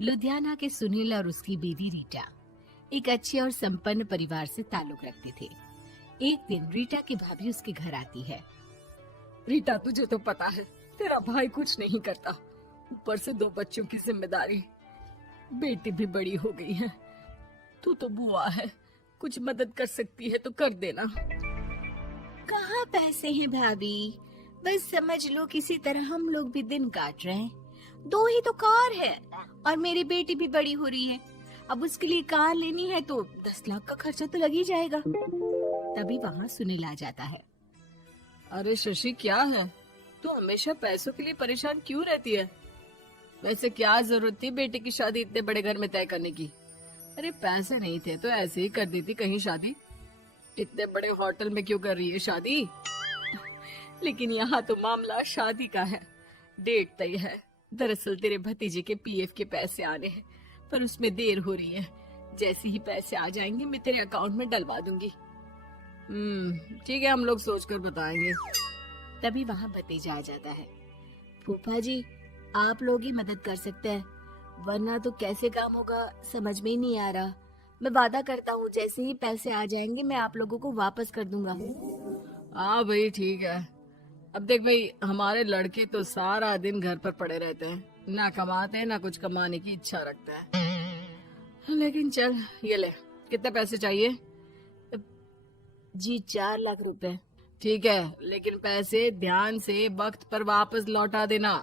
लुधियाना के सुनील और उसकी बीवी रीटा एक अच्छे और संपन्न परिवार से ताल्लुक रखते थे। एक दिन रीटा की भाभी उसके घर आती है। रीटा, तुझे तो पता है तेरा भाई कुछ नहीं करता, ऊपर से 2 बच्चों की जिम्मेदारी, बेटी भी बड़ी हो गई है। तू तो बुआ है, कुछ मदद कर सकती है तो कर देना। कहाँ पैसे हैं भाभी, बस समझ लो किसी तरह हम लोग भी दिन काट रहे हैं। 2 ही तो कार है और मेरी बेटी भी बड़ी हो रही है। अब उसके लिए कार लेनी है तो 10 लाख का खर्चा तो लग ही जाएगा। तभी वहाँ सुनील आ जाता है। अरे शशि, क्या है, तू हमेशा पैसों के लिए परेशान क्यों रहती है? वैसे क्या जरूरत थी बेटी की शादी इतने बड़े घर में तय करने की? अरे पैसे नहीं थे तो ऐसे ही कर देती कहीं शादी। इतने बड़े होटल में क्यों कर रही है शादी? लेकिन यहाँ तो मामला शादी का है, डेट तय है। दरअसल तेरे भतीजे के पीएफ के पैसे आने हैं, पर उसमें देर हो रही है। जैसे ही पैसे आ जाएंगे मैं तेरे अकाउंट में डलवा दूंगी। ठीक है, हम लोग सोचकर बताएंगे। तभी वहाँ भतीजा आ जाता है। फूफा जी, आप लोग ही मदद कर सकते हैं, वरना तो कैसे काम होगा समझ में ही नहीं आ रहा। मैं वादा करता हूँ जैसे ही पैसे आ जाएंगे मैं आप लोगों को वापस कर दूंगा। हाँ भाई, ठीक है। अब देख भाई, हमारे लड़के तो सारा दिन घर पर पड़े रहते हैं, ना कमाते हैं ना कुछ कमाने की इच्छा रखते हैं। लेकिन चल, ये ले, कितने पैसे चाहिए? जी 4 लाख रुपए। ठीक है, लेकिन पैसे ध्यान से वक्त पर वापस लौटा देना।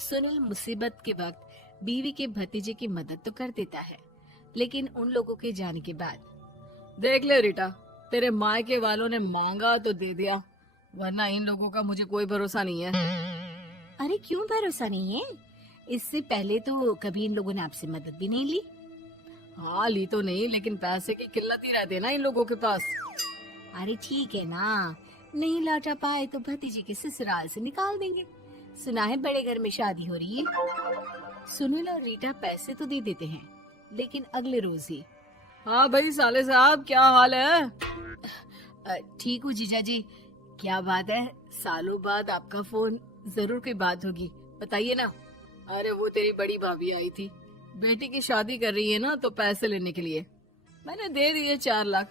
सुनील मुसीबत के वक्त बीवी के भतीजे की मदद तो कर देता है, लेकिन उन लोगों के जाने के बाद देख ले रीटा, तेरे मायके वालों ने मांगा तो दे दिया, वरना इन लोगों का मुझे कोई भरोसा नहीं है। अरे क्यों भरोसा नहीं है? इससे पहले तो कभी इन लोगों ने आपसे मदद भी नहीं ली। हाँ, ली तो नहीं, लेकिन पैसे की किल्लत ही रहती है ना इन लोगों के पास। अरे ठीक है ना, नहीं लौटा पाए तो भतीजे के ससुराल से निकाल देंगे। सुना है बड़े घर में शादी हो रही है। सुनील और रीटा पैसे तो दे देते हैं, लेकिन अगले रोज ही। हाँ भाई साले साहब, क्या हाल है? ठीक हूँ जीजा जी। क्या बात है, सालों बाद आपका फोन, जरूर कोई बात होगी, बताइए ना। अरे वो तेरी बड़ी भाभी आई थी, बेटी की शादी कर रही है ना, तो पैसे लेने के लिए मैंने दे दिए 4 लाख।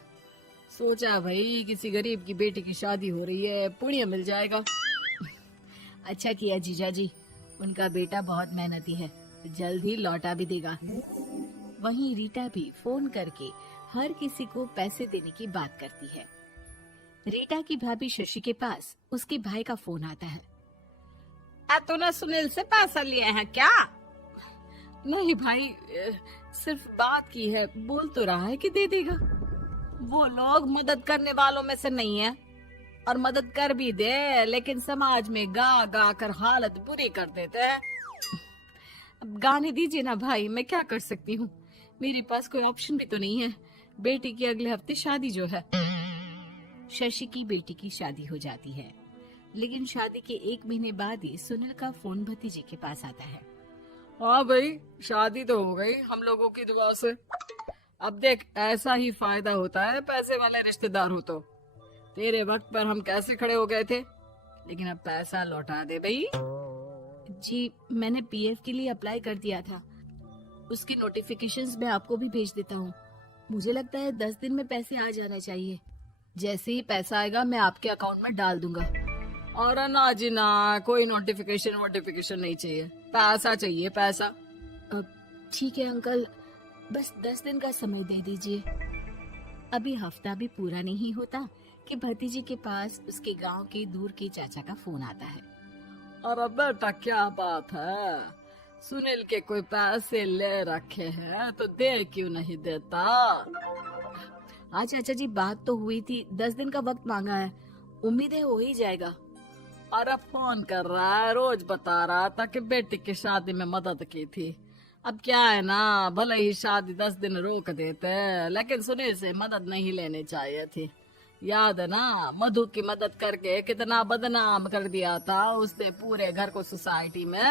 सोचा भाई किसी गरीब की बेटी की शादी हो रही है, पुण्य मिल जाएगा। अच्छा किया जीजा जी, उनका बेटा बहुत मेहनती है, जल्द ही लौटा भी देगा। वहीं रीटा भी फोन करके हर किसी को पैसे देने की बात करती है। रीटा की भाभी शशि के पास उसके भाई का फोन आता है। तूने सुनील से पैसा लिया है क्या? नहीं भाई, सिर्फ बात की है, बोल तो रहा है कि दे देगा। वो लोग मदद करने वालों में से नहीं है, और मदद कर भी दे लेकिन समाज में गा गा कर हालत बुरी कर देते हैं। अब गाने दीजिए ना भाई, मैं क्या कर सकती हूँ, मेरे पास कोई ऑप्शन भी तो नहीं है। बेटी की अगले हफ्ते शादी जो है। शशि की बेटी की शादी हो जाती है, लेकिन शादी के 1 महीने बाद ही सुनील का फोन भतीजे के पास आता है। हाँ भाई, शादी तो हो गई हम लोगों की दुआ से। अब देख, ऐसा ही फायदा होता है पैसे वाले रिश्तेदार हो तो। तेरे वक्त पर हम कैसे खड़े हो गए थे, लेकिन अब पैसा लौटा दे भाई। जी, मैंने पीएफ के लिए अप्लाई कर दिया था, उसकी नोटिफिकेशंस मैं आपको भी भेज देता हूँ। मुझे लगता है 10 दिन में पैसे आ जाना चाहिए। जैसे ही पैसा आएगा मैं आपके अकाउंट में डाल दूंगा। और ना जी ना, कोई नोटिफिकेशन नहीं चाहिए, पैसा चाहिए, पैसा। ठीक है अंकल, बस 10 दिन का समय दे दीजिए। अभी हफ्ता भी पूरा नहीं होता कि भतीजे के पास उसके गांव के दूर के चाचा का फोन आता है। अरे बेटा, क्या बात है, सुनील के कोई पैसे ले रखे हैं तो दे क्यों नहीं देता? हाँ चाचा जी, बात तो हुई थी, 10 दिन का वक्त मांगा है, उम्मीद है हो ही जाएगा। अरे फोन कर रहा है, रोज बता रहा था कि बेटी की शादी में मदद की थी। अब क्या है ना, भले ही शादी 10 दिन रोक देते, लेकिन सुनील से मदद नहीं लेनी चाहिए थी। याद है ना, मधु की मदद करके कितना बदनाम कर दिया था उसने पूरे घर को सोसाइटी में।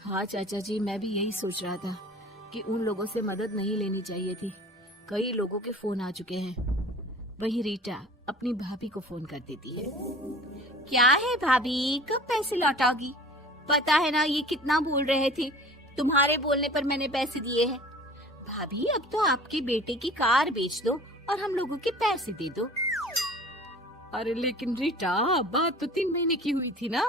हाँ चाचा जी, मैं भी यही सोच रहा था कि उन लोगों से मदद नहीं लेनी चाहिए थी। कई लोगों के फोन आ चुके हैं। वही रीटा अपनी भाभी को फोन कर देती है। क्या है भाभी, कब पैसे लौटाओगी? पता है ना ये कितना बोल रहे थे, तुम्हारे बोलने पर मैंने पैसे दिए हैं। भाभी अब तो आपके बेटे की कार बेच दो और हम लोगों के पैसे दे दो। अरे लेकिन रीटा, बात तो 3 महीने की हुई थी ना,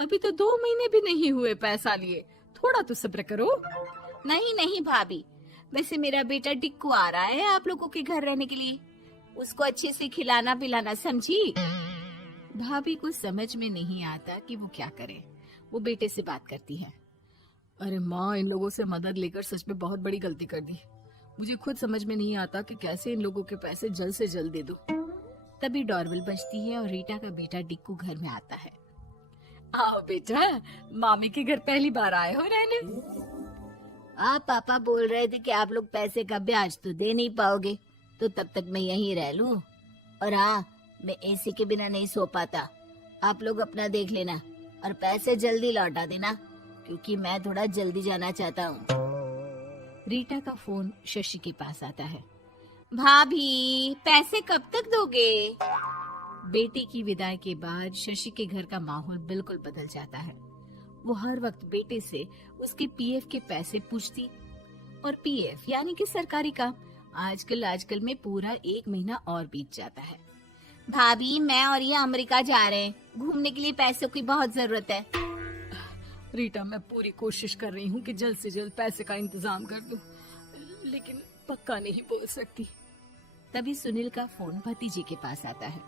अभी तो 2 महीने भी नहीं हुए पैसा लिए, थोड़ा तो सब्र करो। नहीं नहीं भाभी, वैसे मेरा बेटा टिक्कू आ रहा है आप लोगों के घर रहने के लिए, उसको अच्छे से खिलाना पिलाना, समझी? भाभी को समझ में नहीं आता कि वो क्या करे। वो बेटे से बात करती है। अरे माँ, इन लोगों से मदद लेकर सच में बहुत बड़ी गलती कर दी। मुझे खुद समझ में नहीं आता कि कैसे इन लोगों के पैसे जल्द से जल्द दे दूं। तभी डोरबेल बजती है और रीटा का बेटा टिक्कू घर में आता है। आओ बेटा, मामी के घर पहली बार आए हो रहने। आप पापा बोल रहे थे कि आप लोग पैसे का ब्याज तो दे नहीं पाओगे, तो तब तक मैं यहीं रह लूं। और हाँ, मैं एसी के बिना नहीं सो पाता। आप लोग अपना देख लेना और पैसे जल्दी लौटा देना, क्योंकि मैं थोड़ा जल्दी जाना चाहता हूँ। रीटा का फोन शशि के पास आता है। भाभी, पैसे कब तक दोगे? बेटी की विदाई के बाद शशि के घर का माहौल बिल्कुल बदल जाता है। वो हर वक्त बेटे से उसके पीएफ के पैसे पूछती, और पीएफ यानी कि सरकारी काम। आजकल में पूरा 1 महीना और बीत जाता है। भाभी, मैं और ये अमेरिका जा रहे हैं, घूमने के लिए पैसों की बहुत जरूरत है। रीटा, मैं पूरी कोशिश कर रही हूँ कि जल्द से जल्द पैसे का इंतजाम कर दूं, लेकिन पक्का नहीं बोल सकती। तभी सुनील का फोन भतीजे के पास आता है।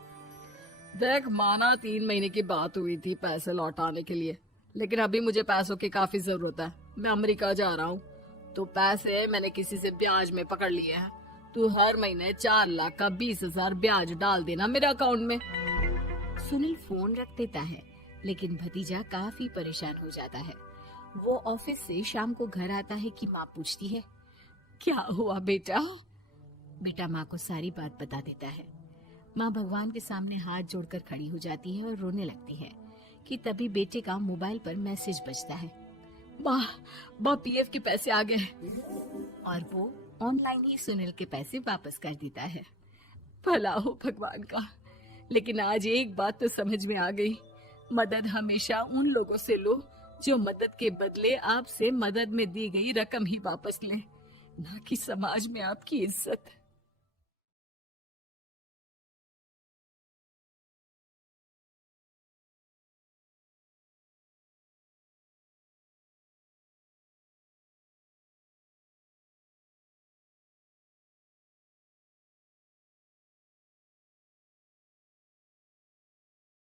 देख, माना 3 महीने की बात हुई थी पैसे लौटाने के लिए, लेकिन अभी मुझे पैसों की काफी जरूरत है। मैं अमेरिका जा रहा हूँ, तो पैसे मैंने किसी से ब्याज में पकड़ लिए हैं। तू हर महीने 4 लाख का 20,000 ब्याज डाल देना मेरे अकाउंट में। सुनील फोन रख देता है, लेकिन भतीजा काफी परेशान हो जाता है। वो ऑफिस से शाम को घर आता है कि माँ पूछती है, क्या हुआ बेटा? बेटा माँ को सारी बात बता देता है। माँ भगवान के सामने हाथ जोड़कर खड़ी हो जाती है और रोने लगती है कि तभी बेटे का मोबाइल पर मैसेज बजता है। माँ, पीएफ के पैसे आ गए। और वो ऑनलाइन ही सुनील के पैसे वापस कर देता है। भला हो भगवान का। लेकिन आज एक बात तो समझ में आ गई, मदद हमेशा उन लोगों से लो जो मदद के बदले आपसे मदद में दी गई रकम ही वापस लें, ना कि समाज में आपकी इज्जत।